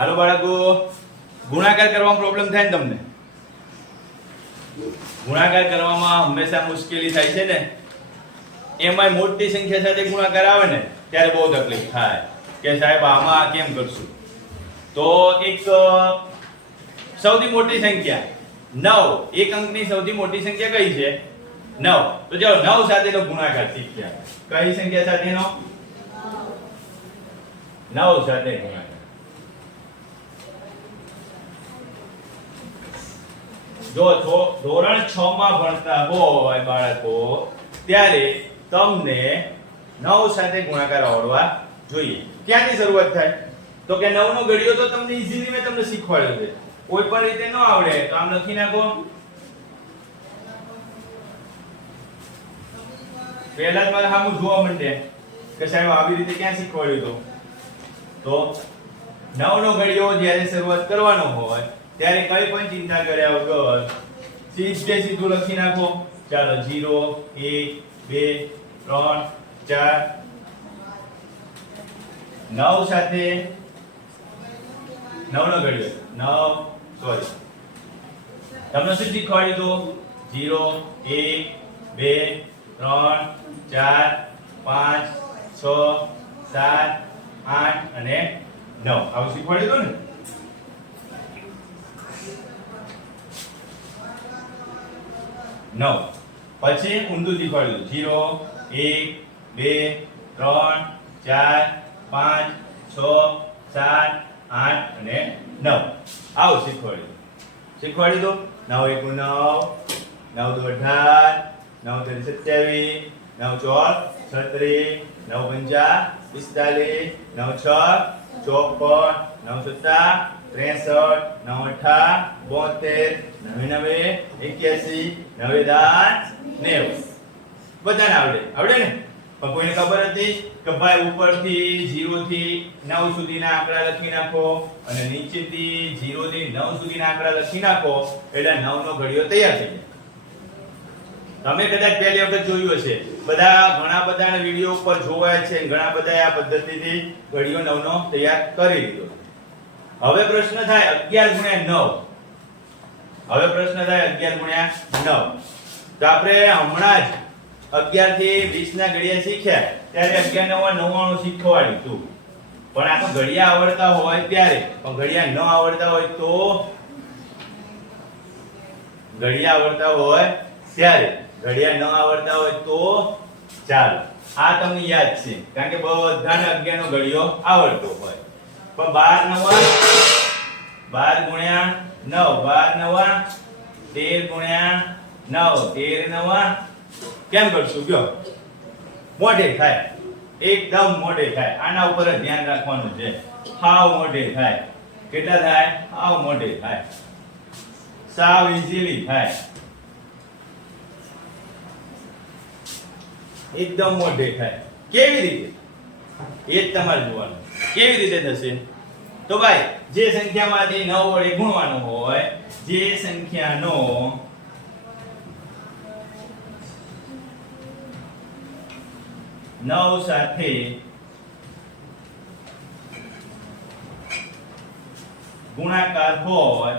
હાલો બાળકો, ગુણાકાર કરવામાં પ્રોબ્લેમ થાય ને તમને? ગુણાકાર કરવામાં હંમેશા મુશ્કેલી થાય છે ને. એમાં મોટી સંખ્યા સાથે ગુણાકાર આવે ને ત્યારે બહુ તકલીફ થાય કે સાહેબ આમાં કેમ કરશું. તો એક સૌથી મોટી સંખ્યા 9, એક અંકની સૌથી મોટી સંખ્યા કઈ છે? 9. તો ચાલો 9 સાથેનો ગુણાકાર શીખ્યા. કઈ સંખ્યા સાથેનો? 9 સાથે ગુણાકાર. જો ધોરણ 6 માં ભણતા હોય બાળકો ત્યારે તમને 9 સાથે ગુણાકાર આવડવા જોઈએ. ક્યાંથી શરૂઆત થાય? તો કે 9 નો ઘડિયો તો તમને ઈઝીલી મેં તમને શીખવાડ્યો છે. કોઈ પણ રીતે ન આવડે તો આમ લખી નાખો. પહેલા જ મારે સામું જોવા માંડે કે સાહેબ આવી રીતે ક્યાં શીખવાડ્યું તો 9 નો ઘડિયો જ્યારે શરૂઆત કરવાનો હોય ત્યારે કઈ પણ ચિંતા કર્યા વગર સીધું લખી નાખો. ચાલો 0 1 2 3 4 9 સાથે 9 નો ઘડિયો 9 સોરી તમને શું શીખવાડ્યું હતું? 0 1 2 3 4 5 6 7 8 અને 9 આવું શીખવાડ્યું હતું ને. પછી ઊંધું શીખવાડ્યું 0 1 2 3 4 5 6 7 8 અને 9 આવું શીખવાડ્યું તો 9 1 9 9 2 18 9 3 27 9 4 36 9 5 45 9 6 54 9 7 63 9 8 72 99 81 90 90. બધાને આવડે ને? પણ કોઈને ખબર હતી કે ભાઈ ઉપરથી 0 થી 9 સુધીના આંકડા લખી નાખો અને નીચેથી 0 થી 9 સુધીના આંકડા લખી નાખો એટલે 9 નો ઘડિયો તૈયાર થઈ જાય. તમે કદાચ પહેલી વખત જોયું હશે. ઘણા બધાને વિડિયો ઉપર જોવાય છે, ઘણા બધાએ આ પદ્ધતિથી ઘડિયો 9 નો તૈયાર કરી લીધો. હવે પ્રશ્ન થાય 11 * 9. હવે પ્રશ્ન થાય 11 * 9. તો આપણે હમણાં જ 11 થી 20 ના ઘડિયા શીખ્યા ત્યારે 11 * 9 99 શીખવાડ્યું હતું. પણ આ તો ઘડિયા આવડતા હોય ત્યારે, પણ ઘડિયા ન આવડતા હોય તો ઘડિયા આવડતા હોય ત્યારે, ઘડિયા ન આવડતા હોય તો ચાલો આ તમને યાદ છે કારણ કે બધાને 11 નો ઘડિયો આવડતો હોય. પણ 12 * 9 12 * 9 13 * 9 કેમ કરશું? કયો મોઢે થાય, એકદમ મોઢે થાય. આના ઉપર જ ધ્યાન રાખવાનું છે. હાવ મોઢે થાય. કેટલા થાય? હાવ મોઢે થાય. સાવ ઈઝીલી થાય, એકદમ મોઢે થાય. કેવી રીતે એ જ તમારે જોવાનું. કેવી રીતે થશે? તો ભાઈ જે સંખ્યામાંથી 9 વડે ગુણવાનું હોય, જે સંખ્યાનો 9 સાથે ગુણાકાર હોય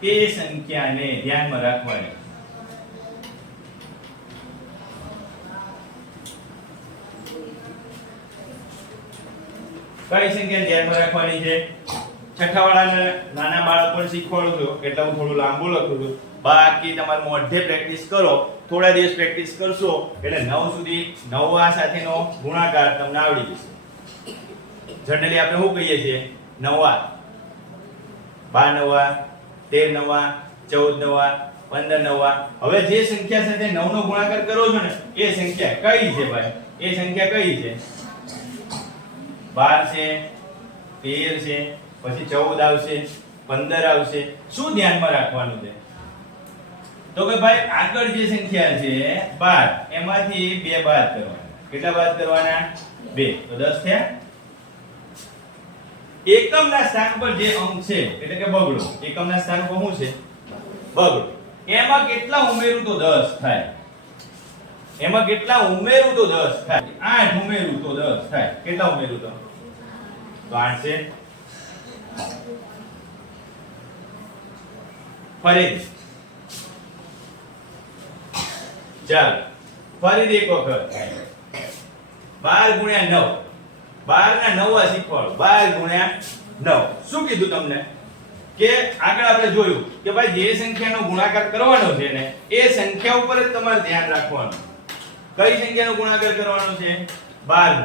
તે સંખ્યાને ધ્યાનમાં રાખવાની. કઈ સંખ્યા ધ્યાનમાં રાખવાની છે? છઠ્ઠા વાળાને નાના બાળકોને શીખવાડું છું એટલે હું થોડું લાંબુ લખું છું. બાકી તમારે મોઢે પ્રેક્ટિસ કરો. થોડા દિવસ પ્રેક્ટિસ કરશો એટલે 9 સુધી 9 સાથેનો ગુણાકાર તમને આવડી જશે. જનરલી આપણે શું કહીએ છીએ? 9 12 9 13 9 14 9 15 9. હવે જે સંખ્યા સાથે 9 નો ગુણાકાર કરો છો ને એ સંખ્યા કઈ છે ભાઈ? એ સંખ્યા કઈ છે? 12 છે, 13 છે, પછી 14 આવશે, 15 આવશે. શું ધ્યાનમાં રાખવાનું છે? તો કે ભાઈ આગળ જે સંખ્યા છે 12 એમાંથી 2 બાદ કરવાના. કેટલા બાદ કરવાના? 2. તો 10 થયા. એકમના સ્થાન પર જે અંક છે એટલે કે બગડો, એકમના સ્થાન પર શું છે? બગડો. એમાં કેટલા ઉમેરું તો 10 થાય. એમાં કેટલા ઉમેરું તો 10 થાય. 8 ઉમેરું તો 10 થાય. કેટલા ઉમેરું તો 8 છે. ફરીથી ચાલો ફરીથી એક વખત 12 ગુણ્યા 9 12 ના 9 શીખવાડો 12 ગુણ્યા 9 શું કીધું તમને કે આગળ આપણે જોયું કે ભાઈ જે સંખ્યાનો ગુણાકાર કરવાનો છે ને એ સંખ્યા ઉપર જ તમારે ધ્યાન રાખવાનું કઈ સંખ્યાનો ગુણાકાર કરવાનો છે 12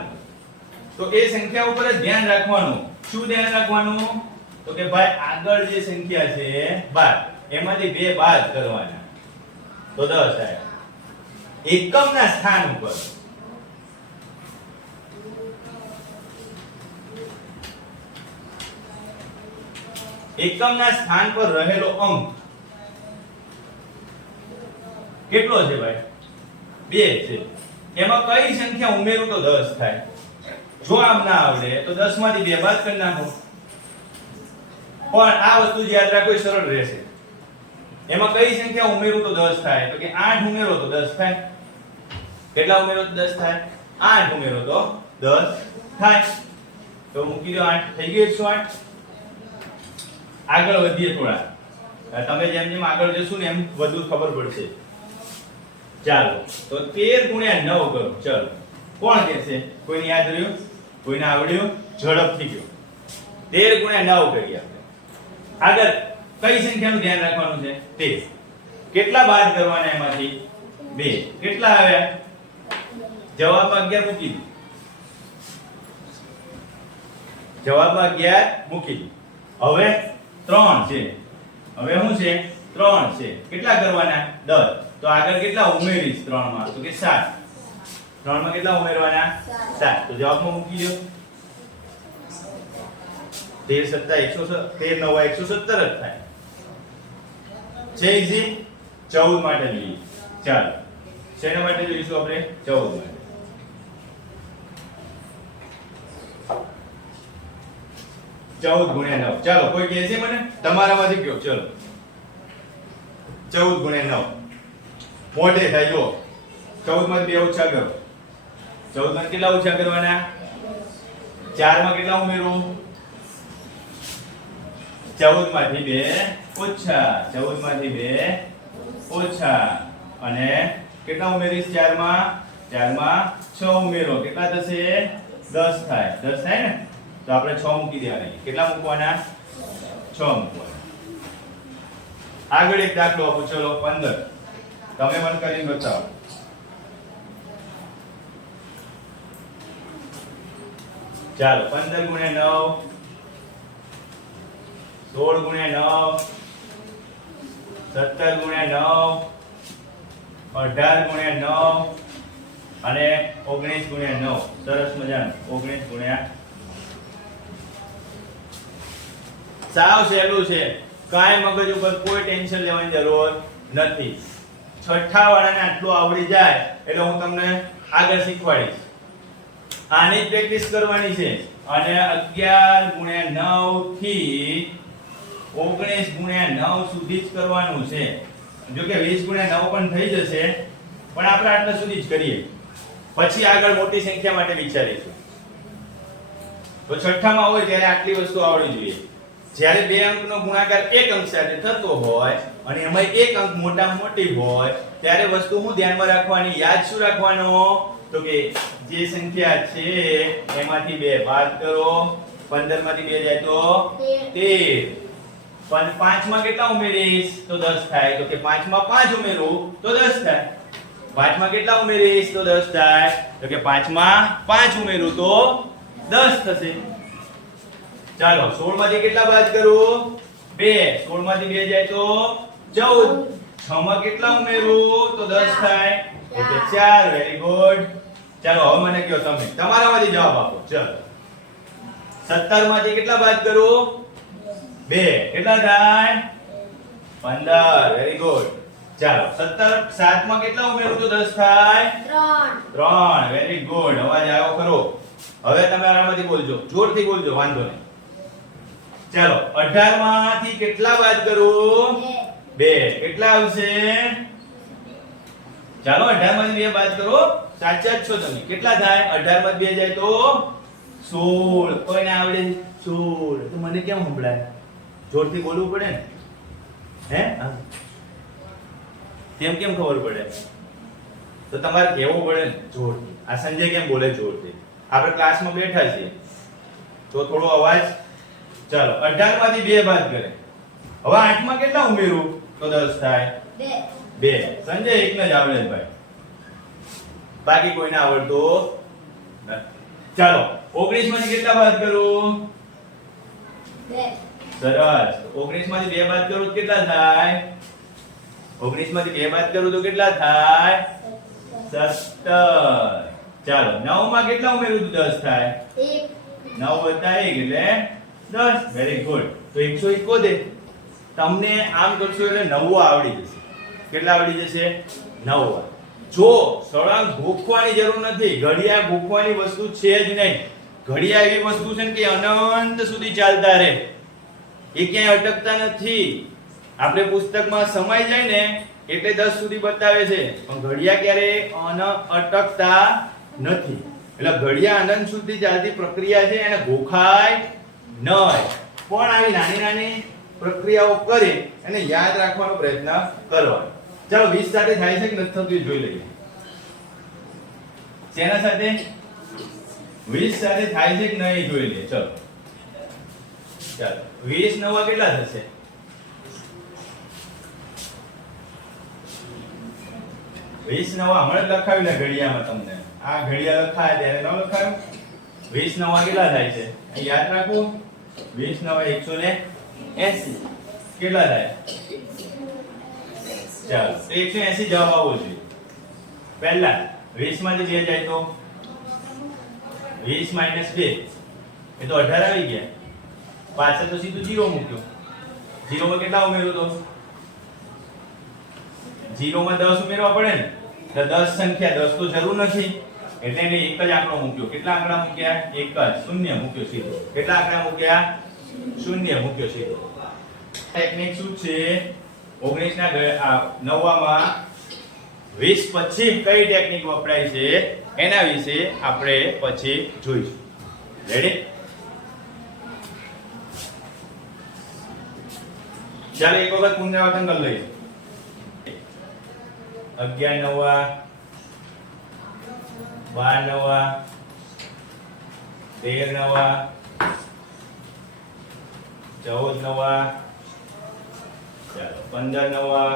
તો એ સંખ્યા ઉપર જ ધ્યાન રાખવાનું શું ધ્યાન રાખવાનું તો કે ભાઈ આગળ જે સંખ્યા છે 12 એમાંથી 2 બાદ કરવાના તો 10 આવ્યા એકમના સ્થાન ઉપર એકમના સ્થાન પર રહેલો અંક કેટલો છે ભાઈ 2 છે એમાં કઈ સંખ્યા ઉમેરું તો 10 થાય જો આમ ના આવડે તો 10 માંથી 2 બાદ કરી નાખો પણ આ વસ્તુ યાદ રાખો એ સરળ રહેશે એમાં કઈ સંખ્યા ઉમેરું તો 10 થાય તો કે 8 ઉમેરો તો 10 થાય કેટલા ઉમેરો તો 10 થાય 8 ઉમેરો તો 10 થાય તો મૂકી દો 8 થઈ ગયો 108 આગળ વધીએ થોડા તમે જેમ જેમ આગળ જશો ને એમ વધુ ખબર પડશે ચાલો તો 13 ગુણ્યા 9 કરો ચાલો કોણ કહેશે કોઈને યાદ રહ્યું કોઈને આવડ્યું ઝડપથી ગયો 13 ગુણ્યા 9 કરીએ આપણે આગળ કઈ સંખ્યાનું ધ્યાન રાખવાનું છે 13 કેટલા બાદ કરવાના એમાંથી 2 કેટલા આવ્યા જવાબમાં 11 મૂકી દો જવાબમાં 11 મૂકી દો હવે 3 છે હવે શું છે 3 છે કેટલા કરવાના 10 તો આગળ કેટલા ઉમેરીશ 3 માં તો કે 7 3 માં કેટલા ઉમેરવાના 7 તો જવાબમાં મૂકી દો 13 7 117 13 9 117 જ થાય છે ઈઝી 14 માટે લઈએ ચાલો શેના માટે જોઈશું આપણે 14 માટે चौदह गुणिया 9 ચાલો કોઈ કહે છે મને તમારામાંથી કયો ચલો 14 ગુણ્યા 9 મોઢે થાય જો 14 માંથી 2 ઓછા કરો 14 માંથી કેટલા ઓછા કરવાના 4 માં કેટલા ઉમેરો 14 માંથી 2 ઓછા 14 માંથી 2 ઓછા અને કેટલા ઉમેરીશ 4 માં 6 ઉમેરો કેટલા થશે 10 થાય 10 થાય ને તો આપણે 6 મૂકી દેવાના કેટલા મૂકવાના 6 મૂકવાના આગળ એક દાખલો આપો ચલો 15 તમે મને કરીને બતાવો ચાલો 15 ગુણ્યા 9 16 ગુણ્યા 9 17 ગુણ્યા 9 18 ગુણ્યા 9 અને 19 ગુણ્યા 9 સરસ મજાનું 19 ગુણ્યા સાવ સહેલું છે કાઈ મગજ ઉપર કોઈ ટેન્શન લેવાની જરૂર નથી છઠ્ઠા વાળાને આટલું આવડી જાય એટલે હું તમને આગળ શીખવાડીશ આની જ પ્રેક્ટિસ કરવાની છે અને 11 ગુણ્યા 9 થી 19 ગુણ્યા 9 સુધી જ કરવાનું છે જો કે 20 ગુણ્યા 9 પણ થઈ જશે પણ આપણે આટલા સુધી જ કરીએ પછી આગળ મોટી સંખ્યા માટે વિચારીશું તો છઠ્ઠામાં હોય ત્યારે આટલી વસ્તુ આવડવી જોઈએ જ્યારે બે અંકનો ગુણાકાર એક અંક સાથે થતો હોય અને એમાં એક અંક મોટામાં મોટી હોય ત્યારે વસ્તુ હું ધ્યાનમાં રાખવાની યાદ શું રાખવાનો તો કે જે સંખ્યા છે એમાંથી 2 બાદ કરો 15 માંથી 2 જાય તો 13 પણ 5 માં કેટલા ઉમેરીશ તો 10 થાય તો કે 5 માં 5 ઉમેરું તો 10 થાય 5 માં કેટલા ઉમેરીશ તો 10 થાય તો કે 5 માં 5 ઉમેરું તો 10 થશે ચાલો 16 માંથી કેટલા બાદ કરું 2 16 માંથી 2 જાય તો 14 6 માં કેટલા ઉમેરું તો 10 થાય તો કે 4 વેરી ગુડ ચાલો હવે મને કહો તમે તમારામાંથી જવાબ આપો ચાલો 17 માંથી કેટલા બાદ કરું 2 કેટલા થાય 15 વેરી ગુડ ચાલો 17 7 માં કેટલા ઉમેરું તો 10 થાય 3 વેરી ગુડ અવાજ આવ્યો ખરો હવે તમે આરામથી બોલજો જોરથી બોલજો વાંધો નહીં ચાલો 18 માંથી કેટલા બાદ કરું 2 કેટલા આવશે ચાલો 18 માંથી 2 બાદ કરો સાચા જ છો તમે કેટલા થાય 18 માંથી 2 જાય તો 16 કોઈને આવડે 16 તો મને કેમ સંભળાય? જોરથી બોલવું પડે ને. હે? હા. કેમ ખબર પડે? તો તમારે કહેવું પડે ને જોરથી. આ સંજય કેમ બોલે જોરથી? આપણે ક્લાસમાં બેઠા છીએ તો થોડો અવાજ. ચાલો 18 માંથી 2 બાદ કરે. હવે 8 માં કેટલા ઉમેરું તો 10 થાય? 2. સંજય એકને જ આવડે છે ભાઈ, બાકી કોઈને આવડતું નથી. ચાલો 19 માંથી કેટલા બાદ કરું? 2. સરસ. 19 માંથી 2 બાદ કરું તો કેટલા થાય? 19 માંથી 2 બાદ કરું તો કેટલા થાય? 17. ચાલો 9 માં કેટલા ઉમેરું તો 10 થાય? 9 વત્તા 1 એટલે 10. Very good. તો 171. તમને આમ કરશો એટલે 9 આવડી જશે. કેટલા આવડી જશે? 9. જો સળંગ ગોખવાની જરૂર નથી. ઘડિયા ગોખવાની વસ્તુ છે જ નહીં. ઘડિયા એવી વસ્તુ છે ને કે અનંત સુધી ચાલતા રહે, એ ક્યાંય અટકતા નથી. આપણે પુસ્તકમાં સમાઈ જાય ને એટલે 10 સુધી બતાવે છે, પણ ઘડિયા ક્યારે અટકતા નથી. એટલે ઘડિયા અનંત સુધી ચાલતી પ્રક્રિયા છે, એને ગોખાય નહીં. પણ આવી નાની નાની પ્રક્રિયાઓ કરે અને યાદ રાખવાનો પ્રયત્ન કરવાનો. ચાલો 20 સાથે થાય છે કે નથી થતું એ જોઈ લઈએ. શેના સાથે? 20 સાથે થાય છે કે નહીં જોઈ લઈએ. ચલો ચાલો 20 નવા કેટલા થશે? 20 નવા હમણાં જ લખાવ્યું ને ઘડિયામાં. તમને આ ઘડિયા લખાય ત્યારે ન લખાયું? 20 નવા કેટલા થાય છે યાદ રાખો. 20 નવા 180 કેટલા થાય? ચાલો 180 જવાબ આવવો જોઈએ. પહેલા 20 માંથી 2 જાય તો 20 - 2 એ તો 18 આવી ગયા. પાછળ તો સીધું 0 મૂક્યો. 0 માં કેટલા ઉમેરો તો? 0 માં 10 ઉમેરવા પડે ને. તો 10 સંખ્યા 10 તો જરૂર નથી એટલે એને એક જ આંકડો મૂક્યો. કેટલા આંકડા મૂક્યા? એક જ. શૂન્ય મૂક્યો સીધો. કેટલા આંકડા મૂક્યા? શૂન્ય મૂક્યો સીધો. ટેકનિક શું છે? 19 ના નવવામાં 20 પછી કઈ ટેકનિક વપરાય છે એના વિશે આપણે પછી જોઈશું. રેડી? ચાલો એક વખત પુનરાવર્તન કરી લઈએ. 11 નવા 12 નવા 13 નવા 14 નવા, ચાલો 15 નવા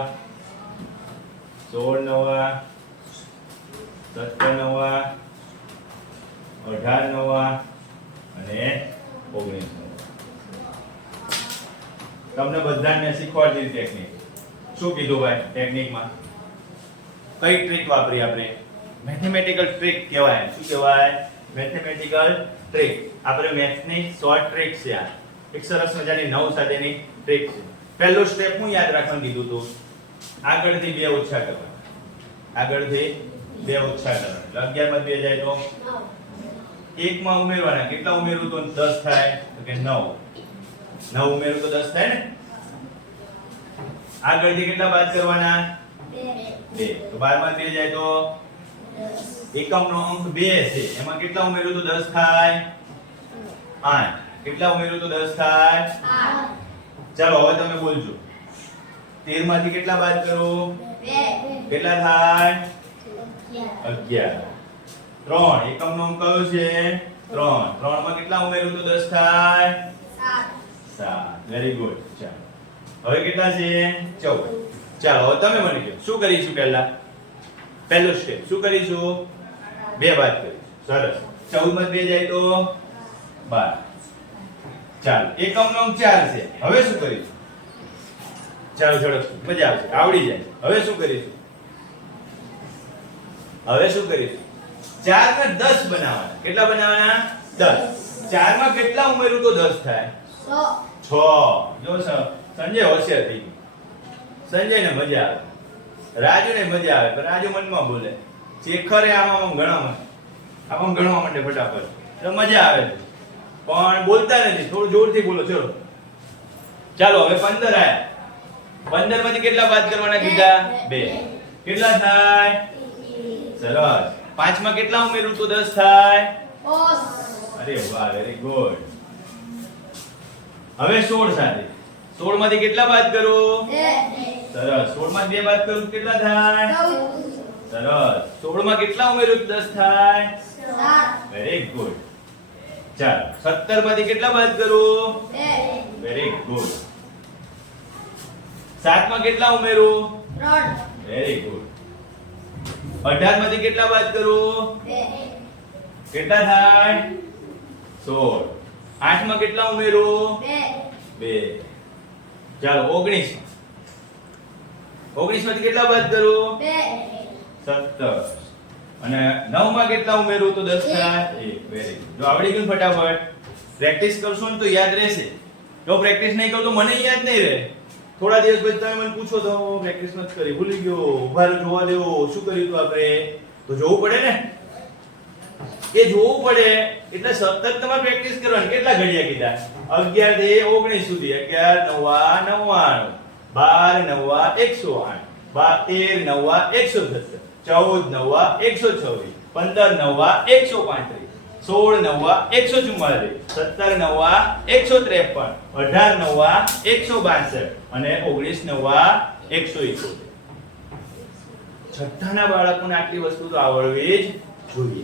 16 નવા 17 નવા 18 નવા અને 19 નવા. તમને બધાને શીખવાડી ટેકનિક. શું કીધું ભાઈ ટેકનિકમાં? કઈ ટ્રીક વાપરી આપણે? મેથેમેટિકલ ટ્રીક કહેવાય. શું કહેવાય? Mathematical trick. આપણે મેથ્સની શોર્ટ ટ્રીક છે આ. એક સરસ મજાની 9 સાથેની ટ્રીક છે. પહેલું સ્ટેપ હું યાદ રાખવાનું કીધું હતું? આગળથી 2 ઓછા કરવાના. આગળથી 2 ઓછા કરવાના. એટલે 11 માં 2 જાય તો 1 માં ઉમેરવાના. કેટલા ઉમેરું તો 10 થાય? તો કે 9. 9 ઉમેરું તો 10 થાય ને. આગળથી કેટલા બાદ કરવાના? 2. તો 12 માં 2 જાય તો એકમનો અંક 2 છે, એમાં કેટલા ઉમેરું તો 10 થાય? 8. કેટલા ઉમેરું તો 10 થાય? 8. ચાલો હવે તમે બોલજો. 13 માંથી કેટલા બાદ કરો? 2. કેટલા થાય? 11. 3. એકમનો અંક કયો છે? 3. 3 માં કેટલા ઉમેરું તો 10 થાય? 7. Very good. ચાલો હવે કેટલા છે? 14. ચાલો હવે તમે મને કહો શું કરીશું? પહેલું સ્ટેપ શું કરીશું? 2 બાદ કરીશું. સરસ. 14 માં 2 જાય તો 12. ચાલો એકમનો અંક 4 છે. હવે શું કરીશું? ચાલો ઝડપથી, મજા આવશે, આવડી જાય. હવે શું કરીશું? 4 ને 10 બનાવવાના. કેટલા બનાવવાના? 10. 4 માં કેટલા ઉમેરું તો 10 થાય? 6. જો સંજય હોશિયાર થઈ ગયો. સંજયને મજા આવે, રાજુને મજા આવે, પણ રાજુ મનમાં બોલે. શેખરે આમાં ગણવા માટે ફટાફટ, એટલે મજા આવે છે, પણ બોલતા નથી. થોડું જોરથી બોલો. ચલો ચાલો હવે 15 આયા. 15 માંથી કેટલા બાદ કરવાના કીધા? 2. કેટલા થાય? સરસ. 5 માં કેટલા ઉમેરું તો 10 થાય? અરે વાહ, વેરી ગુડ. હવે 16 સાથે 16 માંથી કેટલા બાદ કરો? 2 સરસ. 16 માંથી 2 બાદ કરું તો કેટલા થાય? 14 સરસ. 16 માં કેટલા ઉમેરું તો 10 થાય? 7 વેરી ગુડ. ચાલો 17 માંથી કેટલા બાદ કરું? 2 વેરી ગુડ. 7 માં કેટલા ઉમેરું? 3 વેરી ગુડ. 18 માંથી કેટલા બાદ કરું? 2 કેટલા થાય? 16. 8 માં કેટલા ઉમેરું? 2 2. ચાલો 19. 19 માંથી કેટલા બાદ કરું? 2 17. અને 9 માં કેટલા ઉમેરું તો 10 થાય? 1. Very good. જો આવડી ગયું ને ફટાફટ પ્રેક્ટિસ કરશો ને તો યાદ રહેશે. જો પ્રેક્ટિસ નહીં કરો તો મને યાદ નહીં રહે. થોડા દિવસ પછી તમે મને પૂછો તો પ્રેક્ટિસ નથી કરી, ભૂલી ગયો, ઉભા રહો, જોવા દેવો, શું કર્યું હતું આપણે? તો જોવું પડે ને. એ જોવું પડે એટલે સતત તમારે પ્રેક્ટિસ કરવાની. કેટલા ઘડિયા કીધા? 11 થી 19 સુધી. 11 9 99 12 9 108 13 9 117 14 9 126 15 9 144 16 9 144 17 9 153 અને 19 9 178. છઠ્ઠાના બાળકોને આટલી વસ્તુ તો આવડવી જ જોઈએ.